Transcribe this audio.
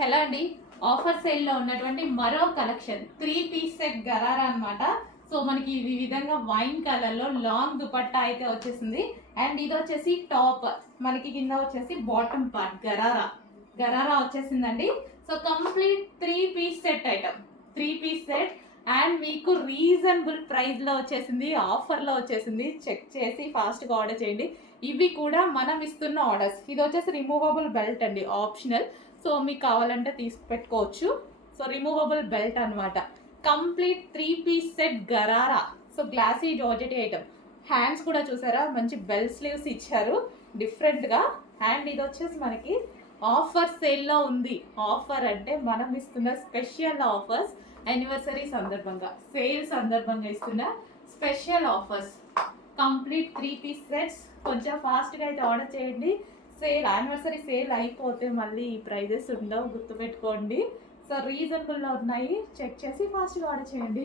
Hello అండి. Offer సేల్లో ఉన్నటువంటి మరో కలెక్షన్ 3 పీస్ సెట్ గరారా అన్నమాట. సో మనకి ఈ విధంగా వైన్ కలర్లో లాంగ్ దుపట్టా అయితే వచ్చేసింది. అండ్ ఇది వచ్చేసి టాప్, మనకి కింద వచ్చేసి బాటమ్ పార్ట్ గరారా గరారా వచ్చేసిందండి. So complete 3 piece set item, 3 piece set. And మీకు రీజనబుల్ ప్రైస్లో వచ్చేసింది, ఆఫర్లో వచ్చేసింది. చెక్ చేసి ఫాస్ట్గా ఆర్డర్ చేయండి. ఇవి కూడా మనం ఇస్తున్న ఆర్డర్స్. ఇది వచ్చేసి రిమూవబుల్ బెల్ట్ అండి, ఆప్షనల్. సో మీకు కావాలంటే తీసుకు పెట్టుకోవచ్చు. సో రిమూవబుల్ బెల్ట్ అనమాట. Complete 3 piece set gharara. So glossy georgette item. Hands కూడా చూసారా, మంచి బెల్ స్లీవ్స్ ఇచ్చారు డిఫరెంట్గా. అండ్ ఇది వచ్చేసి మనకి ఆఫర్ సేల్లో ఉంది. ఆఫర్ అంటే మనం ఇస్తున్న స్పెషల్ ఆఫర్స్, యానివర్సరీ సందర్భంగా, సేల్ సందర్భంగా ఇస్తున్న special offers. Complete 3 piece sets. కొంచెం ఫాస్ట్గా అయితే ఆర్డర్ చేయండి. సేల్, యానివర్సరీ సేల్ అయిపోతే మళ్ళీ ఈ ప్రైజెస్ ఉండవు, గుర్తుపెట్టుకోండి. సో రీజనబుల్లో ఉన్నాయి, చెక్ చేసి ఫాస్ట్గా ఆర్డర్ చేయండి.